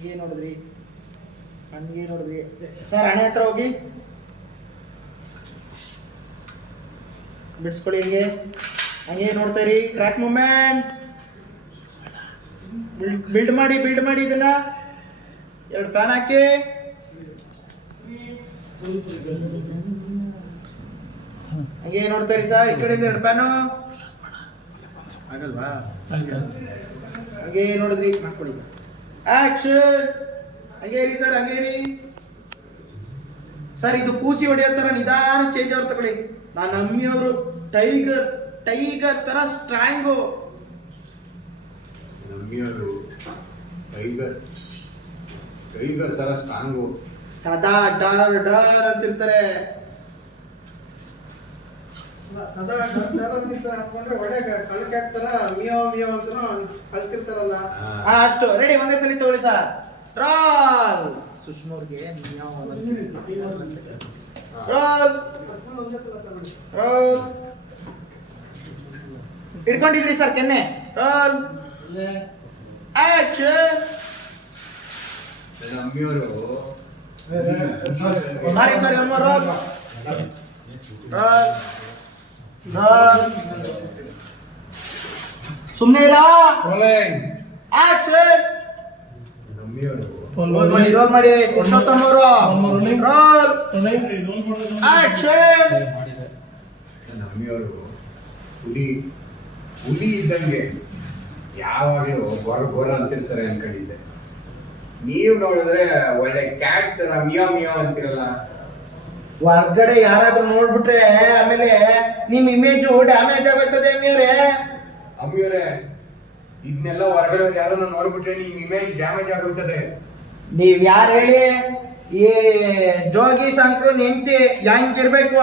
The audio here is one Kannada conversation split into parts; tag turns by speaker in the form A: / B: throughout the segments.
A: ಹಂಗೆ ನೋಡಿದ್ರಿ. ಹಂಗೆ ನೋಡಿದ್ರಿ. ಸರ್ ಹಣೆ ಹತ್ರ ಹೋಗಿ. ಬಿಡಿಸ್ಕೊಳ್ಳಿ ಹಂಗೆ. ಹಂಗೆ ನೋಡ್ತಾ ಇರಿ. ಟ್ರ್ಯಾಕ್ ಮೂಮೆಂಟ್ಸ್ ಬಿಲ್ಡ್ ಮಾಡಿ ಬಿಲ್ಡ್ ಮಾಡಿ ಇದನ್ನ. ಎರಡು ಫ್ಯಾನ್ ಹಾಕಿ. ಹಂಗೆ ನೋಡ್ತಾ ಇರಿ ಸರ್. ಈ ಕಡೆಯಿಂದ ಎರಡು ಫ್ಯಾನು ಆಗಲ್ವಾ? ಹಂಗೆ ನೋಡಿದ್ರಿ. ಮಾಡ್ಕೊಳ್ಳಿ ಆಕ್ಷನ್ ಹಂಗೇರಿ ಸರ್ ಹಂಗೇರಿ. ಸರ್ ಇದು ಕೂಸಿ ಹೊಡೆಯೋ ಥರ ನಿಧಾನ ಚೇಂಜ್ ಅವ್ರು ತಗೊಳ್ಳಿ. ನಾನು ಅಮ್ಮಿಯವರು ಟೈಗರ್ ಟೈಗರ್ ತರ ಸ್ಟ್ರಾಂಗು
B: ನಮ್ಮಿಯವರು ಟೈಗರ್ ಟೈಗರ್ ತರ ಸ್ಟ್ರಾಂಗು
A: ಸದಾ ಡರ್ ಡರ್ ಅಂತಿರ್ತಾರೆ. ಸದಾ ಅನ್ಕೊಂಡ್ರೆ ಒಳ್ಳೆ ಹಾಕ್ತಾರ ಮಿಯೋ ಮಿಯೋ ಅಂತ
B: ಹಾ.
A: ಹಾ. ಅಷ್ಟು ರೆಡಿ ಒಂದೇ ಸಲ ತಗೊಳ್ಳಿ ಸರ್. ರಾಲ್ ಸುಷ್ಮೋರ್ಗೆ ಮಿಯೋ ರೋಲ್ ರೋಲ್ ಹಿಡ್ಕೊಂಡಿದ್ರಿ ಸರ್ ಕೆನ್ನೆ. ರಾಲ್ action
B: ನಮ್ಮಿಯವರು
A: sorry sorry roll roll roll ಸುಮ್ಮನೆ ಇರಾ ಆಕ್ಷನ್ ರೋಲ್ ಮಾಡಿ ರೋಲ್. ಮಾಡಿ ಪುರುಷೋತ್ತಮ್ ಅವರು ರೋಲ್ ಆಕ್ಷನ್
B: ನಮ್ಮಿಯವರು ಹುಲಿ ಹುಲಿ ಇದ್ದಂಗೆ ಯಾವಾಗಲೂ ಗೊರ ಗೊರ ಅಂತಿರ್ತಾರೆ ಅನ್ಕೊಂಡಿದ್ದೆ. ನೀವು ನೋಡಿದ್ರೆ ಒಳ್ಳೆ ಕ್ಯಾಟ್ ತರ ಮಿಯೋ ಮಿಯೋ ಅಂತಿರಲ್ಲ.
A: ಹೊರ್ಗಡೆ ಯಾರಾದ್ರೂ ನೋಡ್ಬಿಟ್ರೆ ಆಮೇಲೆ ನಿಮ್ ಇಮೇಜು ಡ್ಯಾಮೇಜ್ ಆಗೋಯ್ತದೆ ಅಮ್ಮಿಯವ್ರೆ.
B: ಅಮ್ಮಿಯವರೇ ಇದನ್ನೆಲ್ಲ ಹೊರಗಡೆ ಯಾರನ್ನ ನೋಡ್ಬಿಟ್ರೆ ನಿಮ್ ಇಮೇಜ್ ಡ್ಯಾಮೇಜ್ ಆಗೋಯ್ತದೆ.
A: ನೀವ್ ಯಾರು ಹೇಳಿ? ಈ ಜೋಗಿ ಸಂಕ್ರು ನಿಂತಿ ಹೆಂಗಿರ್ಬೇಕು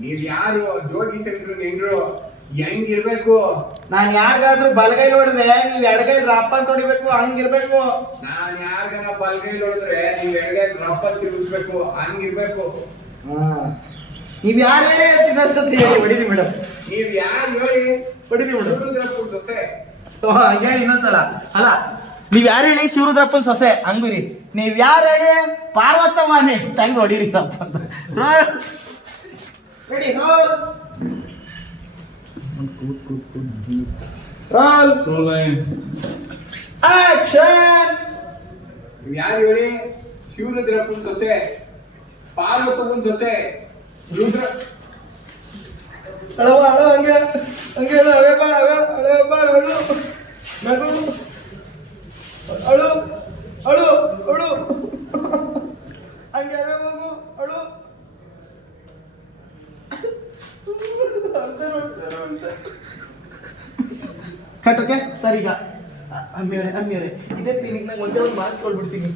B: ನೀವ್ ಯಾರು? ಜೋಗಿ ಸೆಂಟ್ರು ನಿಂಡ್ರು ಹೆಂಗಿರ್ಬೇಕು
A: ನಾನ್ ಯಾರಿಗಾದ್ರೂ ಬಲಗೈ ನೋಡಿದ್ರೆ ನೀವ್ ಎಡಗೈ ರಪ್ಪ ಅಂತ ಹೊಡಿಬೇಕು ಹಂಗಿರ್ಬೇಕು
B: ನಾನ್ ಯಾರಿಗಾನ ಬಲಗೈ ನೋಡಿದ್ರೆ ನೀವ್ ಎಡಗೈ ರಪ್ಪ ತಿರುಗಿಸ್ಬೇಕು ಹಂಗಿರ್ಬೇಕು
A: ನೀವ್ ಯಾರು ಹೇಳಿ ಹೇಳಿ ಹೊಡಿರಿ ಮೇಡಮ್
B: ನೀವ್ ಯಾರು ಹೇಳಿ?
A: ಹೊಡಿರಿ ಮೇಡಮ್
B: ಸೊಸೆ.
A: ಹೇಳಿ ಇನ್ನೊಂದ್ಸಲ. ಅಲ್ಲ ನೀವ್ ಯಾರು ಹೇಳಿ ಶಿವರುದ್ರಪ್ಪನ ಸೊಸೆ? ಹಂಗುರಿ ನೀವ್ ಯಾರು ಹೇಳಿ ಪಾರ್ವತಮ್ಮನೆ? ತಂಗ್ ಹೊಡಿರಿ ರಪ್ಪ ಅಂತ. ಹೇಳಿ ರೆಡಿ ರೋಲ್ ರೋಲ್ ಆಕ್ಷನ್.
B: ನೀವ್ ಯಾರು ಹೇಳಿ? ಶಿವರುದ್ರಪ್ಪನ್ ಸೊಸೆ ಪಾರ್ವತಪ್ಪನ್ ಸೊಸೆ ರುದ್ರ.
A: ಅಳವ ಅಳ ಹಂಗೆ ಹಂಗೆ ಹೇಳು ಅವೇ ಬಾ ಅವೇ ಅಳೆ ಬಾ ಅಳು. ನಗು. ಅಳು ಅಳು ಅಳು. ಹಂಗೆ ಅವೇ ಹೋಗು ಅಳು. ಕಟ್ ಓಕೆ ಸರ್ ಈಗ. ಅಮ್ಮಿಯವರೇ ಅಮ್ಮಿಯವರೇ ಇದೇ ಕ್ಲಿನಿಕ್ನಾಗ ಒಂದೇ ಒಂದು ಮಾತು ಕೊಡ್ಬಿಡ್ತೀನಿ